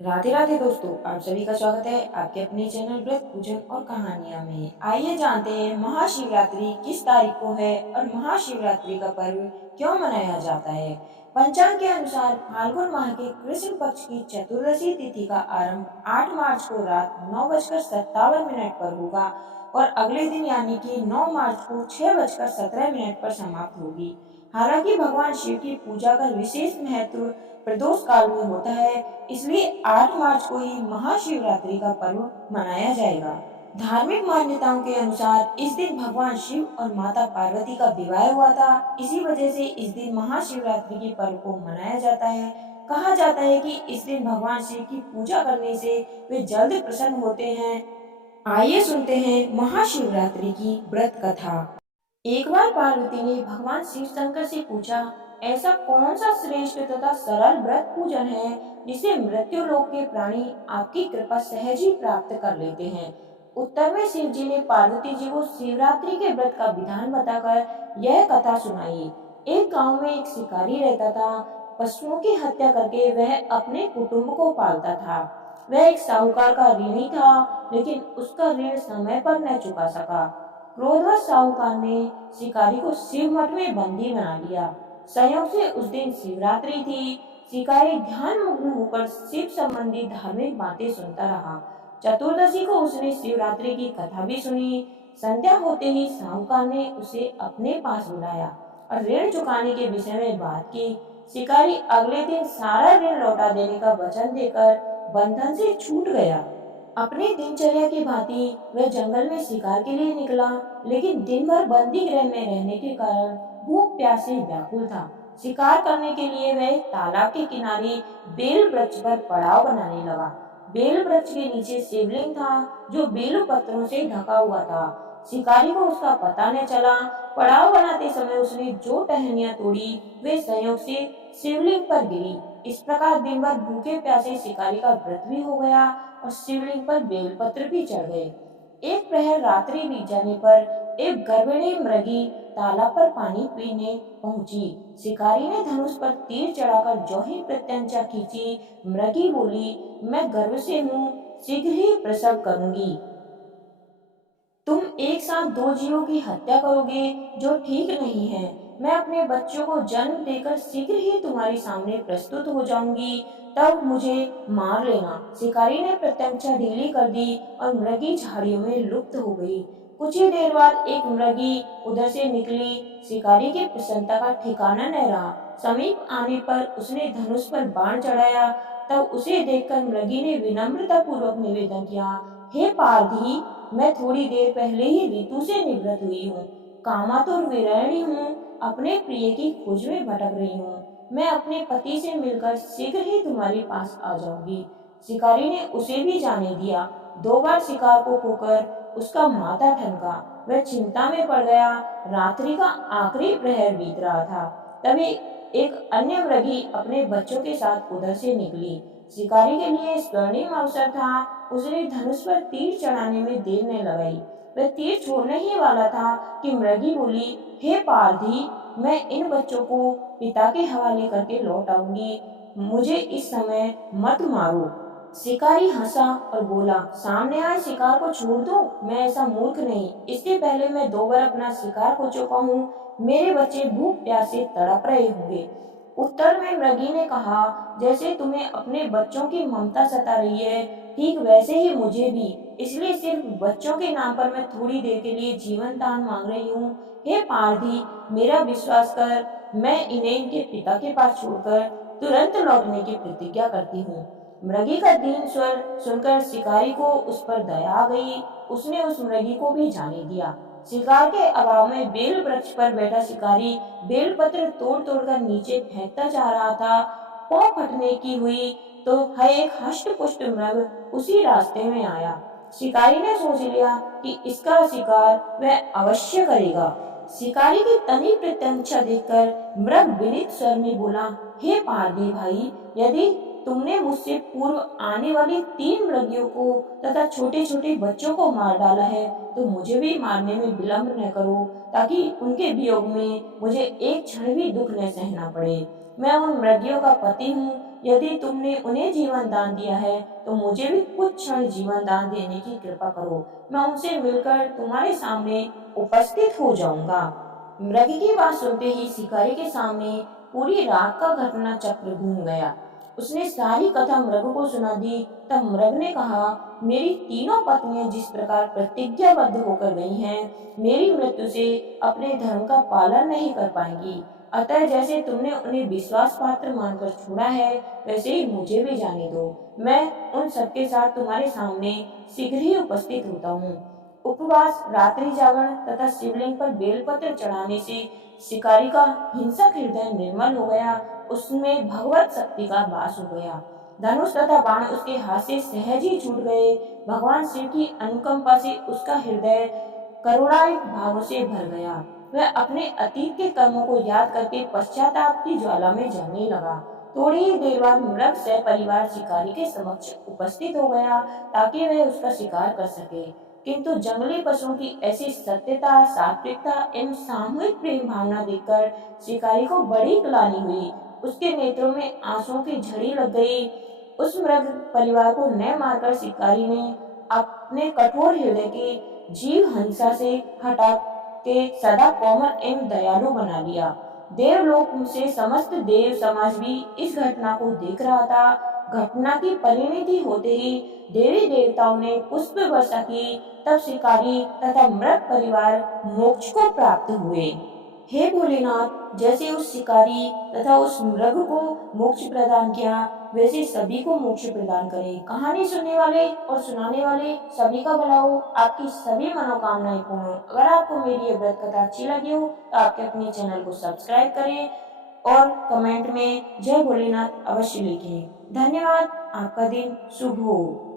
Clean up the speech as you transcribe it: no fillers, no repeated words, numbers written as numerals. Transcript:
राधे राधे दोस्तों, आप सभी का स्वागत है आपके अपने चैनल व्रत पूजन और कहानियां में। आइए जानते हैं महाशिवरात्रि किस तारीख को है और महाशिवरात्रि का पर्व क्यों मनाया जाता है। पंचांग के अनुसार फाल्गुन माह के कृष्ण पक्ष की चतुर्दशी तिथि का आरंभ 8 मार्च को रात 9:57 पर होगा और अगले दिन यानी कि 9 मार्च को 6:17 पर समाप्त होगी। हालांकि भगवान शिव की पूजा का विशेष महत्व प्रदोष काल में होता है, इसलिए 8 मार्च को ही महाशिवरात्रि का पर्व मनाया जाएगा। धार्मिक मान्यताओं के अनुसार इस दिन भगवान शिव और माता पार्वती का विवाह हुआ था। इसी वजह से इस दिन महाशिवरात्रि के पर्व को मनाया जाता है। कहा जाता है कि इस दिन भगवान शिव की पूजा करने से वे जल्द प्रसन्न होते हैं। आइए सुनते हैं महाशिवरात्रि की व्रत कथा। एक बार पार्वती ने भगवान शिव शंकर से पूछा, ऐसा कौन सा श्रेष्ठ तथा सरल व्रत पूजन है जिसे मृत्यु लोक के प्राणी आपकी कृपा सहज ही प्राप्त कर लेते हैं। उत्तर में शिव जी ने पार्वती जी को शिवरात्रि के व्रत का विधान बताकर यह कथा सुनाई। एक गांव में एक शिकारी रहता था। पशुओं की हत्या करके वह अपने कुटुंब को पालता था। वह एक साहूकार का ऋणी था, लेकिन उसका ऋण समय पर न चुका सका। क्रोधवश साहूकार ने शिकारी को शिव मठ में बंदी बना लिया। संयोग से उस दिन शिवरात्रि थी। शिकारी ध्यान मग्न होकर शिव संबंधी धार्मिक बातें सुनता रहा। चतुर्दशी को उसने शिवरात्रि की कथा भी सुनी। संध्या होते ही साहूकार ने उसे अपने पास बुलाया और ऋण चुकाने के विषय में बात की। शिकारी अगले दिन सारा ऋण लौटा देने का वचन देकर बंधन से छूट गया। अपनी दिनचर्या की भांति वह जंगल में शिकार के लिए निकला, लेकिन दिन भर बंदी गृह में रहने के कारण भूख प्यास से व्याकुल था। शिकार करने के लिए वह एक तालाब के किनारे बेल वृक्ष पर पड़ाव बनाने लगा। बेल वृक्ष के नीचे शिवलिंग था, जो बेल पत्रों से ढका हुआ था। शिकारी को उसका पता न चला। पड़ाव बनाते समय उसने जो टहनियां तोड़ी वे संयोग से शिवलिंग पर गिरी। इस प्रकार दिन भर भूखे प्यासे शिकारी का व्रत भी हो गया और शिवलिंग पर बेलपत्र भी चढ़ गए। एक प्रहर रात्रि बीत जाने पर एक गर्भिणी मृगी तालाब पर पानी पीने पहुंची। शिकारी ने धनुष पर तीर चढ़ाकर जो ही प्रत्यंचा खींची, मृगी बोली, मैं गर्भ से हूँ, शीघ्र ही प्रसव करूंगी। तुम एक साथ दो जीवों की हत्या करोगे, जो ठीक नहीं है। मैं अपने बच्चों को जन्म देकर शीघ्र ही तुम्हारे सामने प्रस्तुत हो जाऊंगी, तब मुझे मार लेना। शिकारी ने प्रत्यंचा ढीली कर दी और मृगी झाड़ियों में लुप्त हो गई। कुछ ही देर बाद एक मृगी उधर से निकली। शिकारी की प्रसन्नता का ठिकाना न रहा। समीप आने पर उसने धनुष पर बाण चढ़ाया। तब उसे देखकर मृगी ने विनम्रता पूर्वक निवेदन किया, हे पारधी, मैं थोड़ी देर पहले ही ऋतु से निवृत्त हुई हूँ। कामातुर विरहिणी हूँ, अपने प्रिय की खोज में भटक रही हूँ। मैं अपने पति से मिलकर शीघ्र ही तुम्हारे पास आ जाऊंगी। शिकारी ने उसे भी जाने दिया। 2 बार शिकार को खोकर उसका माथा ठनका। वह चिंता में पड़ गया। रात्रि का आखिरी प्रहर बीत रहा था। तभी एक अन्य मृगी अपने बच्चों के साथ उधर से निकली। शिकारी के लिए स्वर्णिम अवसर था। उसने धनुष पर तीर चढ़ाने में देर न लगाई। वह तीर छोड़ने ही वाला था कि मृगी बोली, हे पारधी, मैं इन बच्चों को पिता के हवाले करके लौट आऊंगी। मुझे इस समय मत मारो। शिकारी हंसा और बोला, सामने आए शिकार को छोड़ दो। मैं ऐसा मूर्ख नहीं। इससे पहले मैं 2 बार अपना शिकार खो चुका हूँ। मेरे बच्चे भूख प्यास से तड़प रहे होंगे। उत्तर में मृगी ने कहा, जैसे तुम्हें अपने बच्चों की ममता सता रही है, ठीक वैसे ही मुझे भी। इसलिए सिर्फ बच्चों के नाम पर मैं थोड़ी देर के लिए जीवन दान मांग रही हूँ। हे पारधी, मेरा विश्वास कर। मैं इन्हें इनके पिता के पास छोड़कर तुरंत लौटने की प्रतिज्ञा करती हूँ। मृगी का दीन स्वर सुनकर शिकारी को उस पर दया आ गई। उसने उस मृगी को भी जाने दिया। शिकार के अभाव में बेल वृक्ष पर बैठा शिकारी बेल पत्र तोड़ तोड़कर नीचे फेंकता जा रहा था। पांव फटने की हुई तो है एक हष्ट पुष्ट मृग उसी रास्ते में आया। शिकारी ने सोच लिया कि इसका शिकार वह अवश्य करेगा। शिकारी की तनी प्रत्यंचा देखकर मृग विनीत स्वर में बोला, हे पारधी भाई, यदि तुमने मुझसे पूर्व आने वाली 3 मृगियों को तथा छोटे छोटे बच्चों को मार डाला है, तो मुझे भी मारने में विलंब न करो, ताकि उनके वियोग में मुझे एक क्षण भी दुख न सहना पड़े। मैं उन मृगियों का पति हूँ यदि तुमने उन्हें जीवन दान दिया है तो मुझे भी कुछ क्षण जीवन दान देने की कृपा करो। मैं उनसे मिलकर तुम्हारे सामने उपस्थित हो जाऊंगा। मृग की बात सुनते ही शिकारी के सामने पूरी रात का घटना चक्र घूम गया। उसने सारी कथा मृग को सुना दी। तब मृग ने कहा, मेरी तीनों पत्नियां जिस प्रकार प्रतिज्ञाबद्ध होकर गई हैं, मेरी मृत्यु से अपने धर्म का पालन नहीं कर पाएंगी। अतः जैसे तुमने उन्हें विश्वास पात्र मानकर छोड़ा है, वैसे ही मुझे भी जाने दो। मैं उन सबके साथ तुम्हारे सामने शीघ्र ही उपस्थित होता हूँ। उपवास, रात्रि जागरण तथा शिवलिंग पर बेलपत्र चढ़ाने से शिकारी का हिंसक हृदय निर्मल हो गया। उसमें भगवत शक्ति का वास हो गया। धनुष तथा बाण उसके हाथ से सहज ही छूट गए। भगवान शिव की अनुकंपा से उसका हृदय करुणायुक्त भावों से भर गया। वह अपने अतीत के कर्मों को याद करके पश्चाताप की ज्वाला में जलने लगा। थोड़ी ही देर बाद मृग सपरिवार शिकारी के समक्ष उपस्थित हो गया ताकि वह उसका शिकार कर सके। किंतु जंगली पशुओं की ऐसी सत्यता, सात्विकता एवं सामूहिक प्रेम भावना देखकर शिकारी को बड़ी ग्लानि हुई। उसके नेत्रों में आंसुओं की झड़ी लग गई। उस मृग परिवार को न मारकर शिकारी ने अपने कठोर हृदय के जीव हिंसा से हटा के सदा कोमल एवं दयालु बना लिया। देवलोक से समस्त देव समाज भी इस घटना को देख रहा था। घटना की परिणति होते ही देवी देवताओं ने पुष्प वर्षा की। तब शिकारी तथा मृग परिवार मोक्ष को प्राप्त हुए। हे भोलेनाथ, जैसे उस शिकारी तथा उस मृग को मोक्ष प्रदान किया, वैसे सभी को मोक्ष प्रदान करें। कहानी सुनने वाले और सुनाने वाले सभी का भला हो, आपकी सभी मनोकामनाएं पूर्ण हो। अगर आपको मेरी ये व्रत कथा अच्छी लगी हो तो आपके अपने चैनल को सब्सक्राइब करें और कमेंट में जय भोलेनाथ अवश्य लिखें। धन्यवाद। आपका दिन शुभ हो।